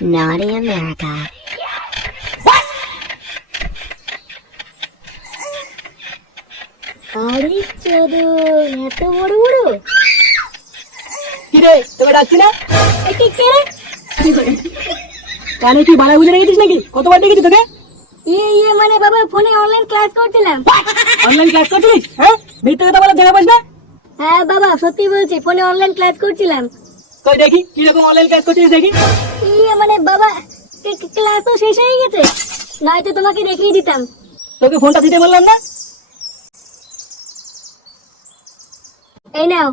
Naughty America. আরে চোদন এত বড় বড় কিরে তোকে ডাকছি না এ কে কে রে কানে কি বাড়া বুঝে রেখেছিস নাকি কতবার দেখেছি তোকে ইয়ে ইয়ে মানে বাবা ফোনে অনলাইন ক্লাস করছিলাম অনলাইন ক্লাস করছিস হ্যাঁ মিথ্যে কথা বলে দেখা পাস না হ্যাঁ বাবা সত্যি বলছি ফোনে অনলাইন ক্লাস করছিলাম কই দেখি কীরকম অনলাইন ক্লাস করছিস দেখি ইয়ে মানে বাবা ক্লাস তো শেষ হয়ে গেছে। নয়তো তোমাকে দেখিয়ে দিতাম। তোকে ফোনটা দিতে বললাম না? এই নাও।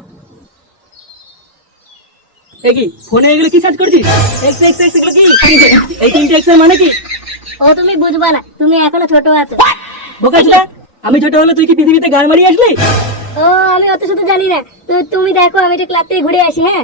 কি ফোনে এগুলো কি সার্চ করছিস? এক্স এক্স এক্স এগুলো কি? এই তিনটে এক্সের মানে কি? ও তুমি বুঝবা না তুমি এখনও ছোট আছো। বোকাচুদা আমি ছোট হলে তুই কি পৃথিবীতে গান মারিয়ে আসলি? ও আমি অত শুধু জানি না। তো তুমি দেখো আমি একটু ক্লাব থেকে ঘুরে আসি হ্যাঁ?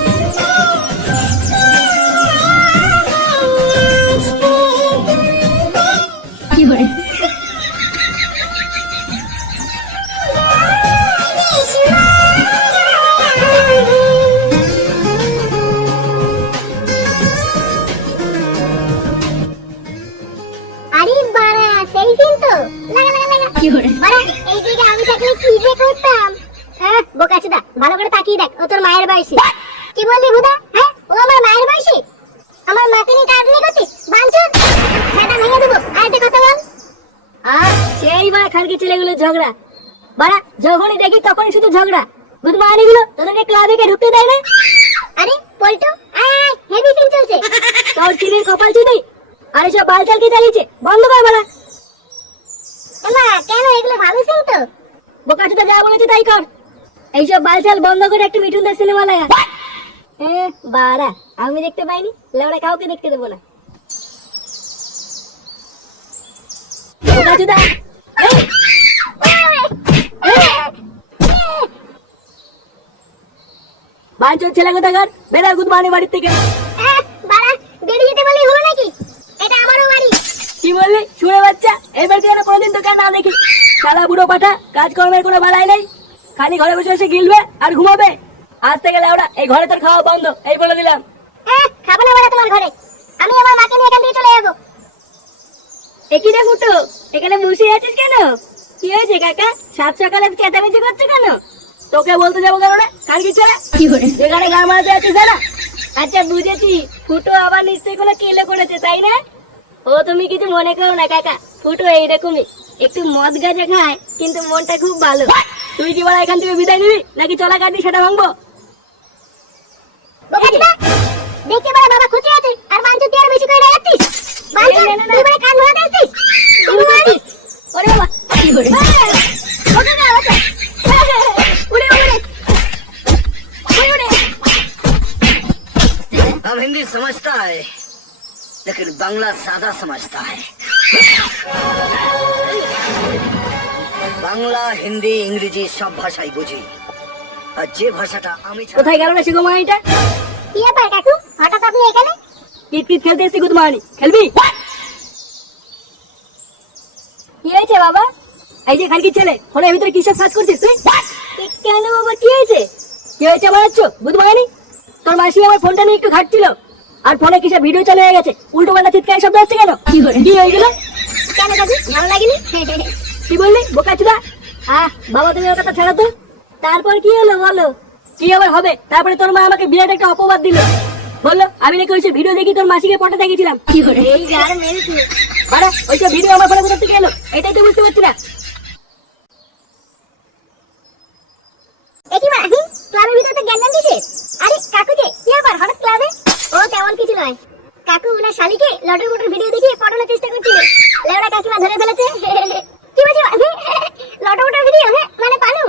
ভালো করে তাকিয়ে দেখ, ও তোর মায়ের বয়সী। কি বললি বুদা? হ্যাঁ? ও আমার মায়ের বয়সী? আমার মাকে নিয়ে টাটানি করছিস। বাঞ্চুদ সেটা ভেঙে দেবো। আর একটা কথা বল। আর সেই বা খানকি ছেলেগুলো ঝগড়া। বাড়া, যখনই দেখি তখনই শুধু ঝগড়া। গুদমানি গুলো তোদেরকে ক্লাবে কে ঢুকতে দেয় না? আরে, পল্টু, আয় হেভি সিন চলছে। তোর ছেলের কপাল চুদি আর এসব বালচাল কে চালিয়েছে। বন্ধ কর বাড়া। এমা কেন এগুলো ভালো সিন তো? বোকাচুদা যা বলেছে তাই কর। এইসব বালচাল বন্ধ করে একটু মিঠুনদার সিনেমা লাগা এ বাড়া আমি দেখতে পাইনি লেওড়া কাউকে দেখতে দেবো না। ছেলে কোথাকার? বেড়া গুদমানি বাড়ির থেকে। বেরিয়ে যেতে বললেই হলো নাকি? এটা আমারও বাড়ি। কি বললি? শুয়ে বাচ্চা? এবার যেন কোনোদিন তোকে না দেখি। সারা বুড়ো পাঠা কাজকর্মের কোনো বালাই নেই। খালি ঘরে বসে বসে গিলবে আর ঘুমাবে। আজ থেকে লাউডা এই ঘরে তোর খাওয়া বন্ধ। এই বলে দিলাম। খাব না তোমার ঘরে। আমি আমার মাকে নিয়ে এখান থেকে চলে যাব। একই রে এখানে বসে আছিস কেন? কি হয়েছে কাকা? সাত সকালে চেঁচামেচি করছ কেন? তোকে বলতে যাব কেন না কি গান মারাতে আছিস না? আচ্ছা বুঝেছি। ফুটো আবার নিশ্চয়ই কোনো কেলো করেছে তাই না? ও তুমি কিছু মনে করো না কাকা। ফুটো এইরকমই। একটু মদ গাঁজা খায় কিন্তু মনটা খুব ভালো। তুই কি বলা এখান থেকে বিদায় নিবি নাকি চলা কাটি সেটা ভাঙবো বোকাচুদা দেখছি বড় বাবা খুঁজে আছে আর বাঞ্চু তুই আর বেশি করে যাচ্ছিস বাঞ্চু না, না, না। তুই বড় কান ধরে আসছিস শুরু করি। ওরে বাবা কি করে ওকে না ওকে উড়ে উড়ে উড়ে উড়ে हम हिंदी समझता है लेकिन बांग्ला ज्यादा समझता है বাংলা হিন্দি ইংরেজি সব ভাষাই বুঝি। আর যে ভাষাটা আমি কোথায় গেল না শিখো মাইটা কি ব্যাপার কাকু? হঠাৎ আপনি এখানে? কিট কিট খেলতে এসেছি গুদমানি খেলবি? কি হয়েছে বাবা? এই যে খানকির ছেলে ফোনের ভিতরে কিসব সার্চ করছিস তুই? কে- কেন বাবা কি হয়েছে? কি হয়েছে বানাচ্ছ গুদমানি তোর মাসি আমার ফোনটা নিয়ে একটু ঘাটছিল। আর ফোনে কিসব ভিডিও চলে হয়ে গেছে? উল্টো পাল্টা চিৎকার শব্দ আসছে কেন? কি কি হয়ে গেল কেন কাকু? ভালো লাগেনি? কি বললি? বোকা চুদা? আহ বাবা তুমি কথা ছাড়ো তো। তারপর কি হলো বলো? কি আবার হবে? তারপরে তোর মা আমাকে বিরাট একটা অপবাদ দিল। বলল আমি নাকি ওইসব ভিডিও দেখি তোর মাসিকে পটাতে গেছিলাম। কি করে? এই গার মেরেছে বাড়া ওইসব ভিডিও আমার ফোনে কোথা থেকে এলো? এটাই তো বুঝতে পারছি না। একই মা ক্লাবের ভিতরে তো জ্ঞান দিছে? আরে কাকু যে কি ব্যাপার? হঠাৎ ক্লাবে? ও তেমন কিছু নয়। কাকু ওনার শালিকে লটর বটর ভিডিও দেখিয়ে পটানোর চেষ্টা করছিল। লেওড়া কাকিমা ধরে ফেলেছে? লটর বটর ভিডিও হ্যাঁ মানে পালু।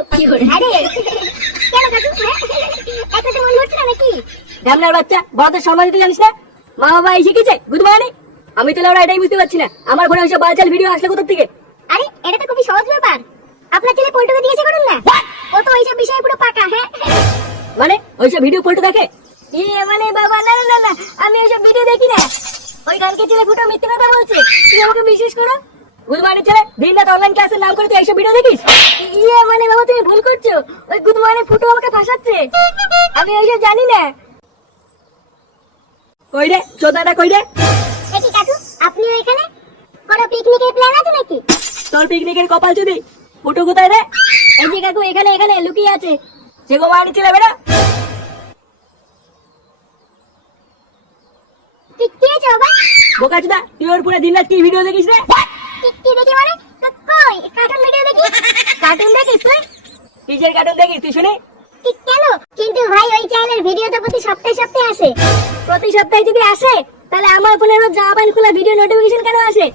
আরে কেন কাকু হ্যাঁ? তো মন ভরছে না নাকি? ড্যামনার বাচ্চা বড়দের সম্মান দিতে জানিস না? মা বাবা এই শিখেছে আমি তো ওরা এটাই বুঝতে পারছি না। আমার ওইসব বালচাল ভিডিও আসলে কোথা থেকে? আরে এটা তো খুবই সহজ ব্যাপার। আপনার ছেলে পল্টুকে দিয়েছে করুন না? ও তো ওইসব বিষয়ে পুরো পাকা হ্যাঁ? মানে ওইসব ভিডিও ফটো দেখে? ইয়ে মানে বাবা না না না আমি ওইসব ভিডিও দেখি না। ওই গানকে ছেলে ফুটো মিথ্যে কথা বলছে। তুমি আমাকে বিশ্বাস করো? গুড মর্নিং ছেলে দিন রাত অনলাইন ক্লাসের নাম করে তুই এইসব ভিডিও দেখিস? ইয়ে মানে বাবা তুমি ভুল করছ। ওই গুড মর্নিং ফুটো আমাকে ফাঁসাচ্ছে। আমি ওইসব জানি না। কই রে চোদাটা কই রে? এ কাকু আপনিও এখানে? কোনো পিকনিকের প্ল্যান আছে নাকি? তোর পিকনিকের কপাল চুদি। ফুটো কোথায় রে? এই যে কাকু এখানে এখানে লুকিয়ে আছে। যে গো মারি ছেলে বেটা। বোকা চুদা তুই ওর পুরো দিন রাত কি ভিডিও দেখিস রে? কি কি দেখি মানে কই কার্টুন ভিডিও দেখি? কার্টুন দেখিস তুই? কিসের কার্টুন দেখিস তুই শুনি? কেন? কিন্তু ভাই ওই চ্যানেলের ভিডিও তো প্রতি সপ্তাহে সপ্তাহে আসে। প্রতি সপ্তাহে যদি আসে তাহলে আমার ফোনে রোজ জামা প্যান্ট খোলা ভিডিও নোটিফিকেশন কেন আসে?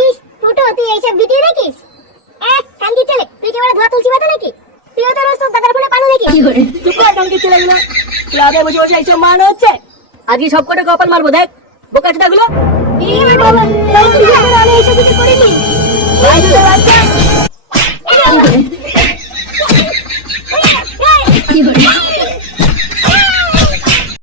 ইস ফুটো তুই এইসব ভিডিও দেখিস? এ কালকে চলে তুই কি ধোয়া তুলসী পাতা নাকি? তুইও তো রোজ তোর দাদার ফোনে পানু দেখি। চুপ কর টঙ্কি ছেলে গুলো ক্লাবে বসে বসে এইসব মারানো হচ্ছে। আজকে সব কটা কপাল মারবো দেখ। বোকা গুলো আমি করিনি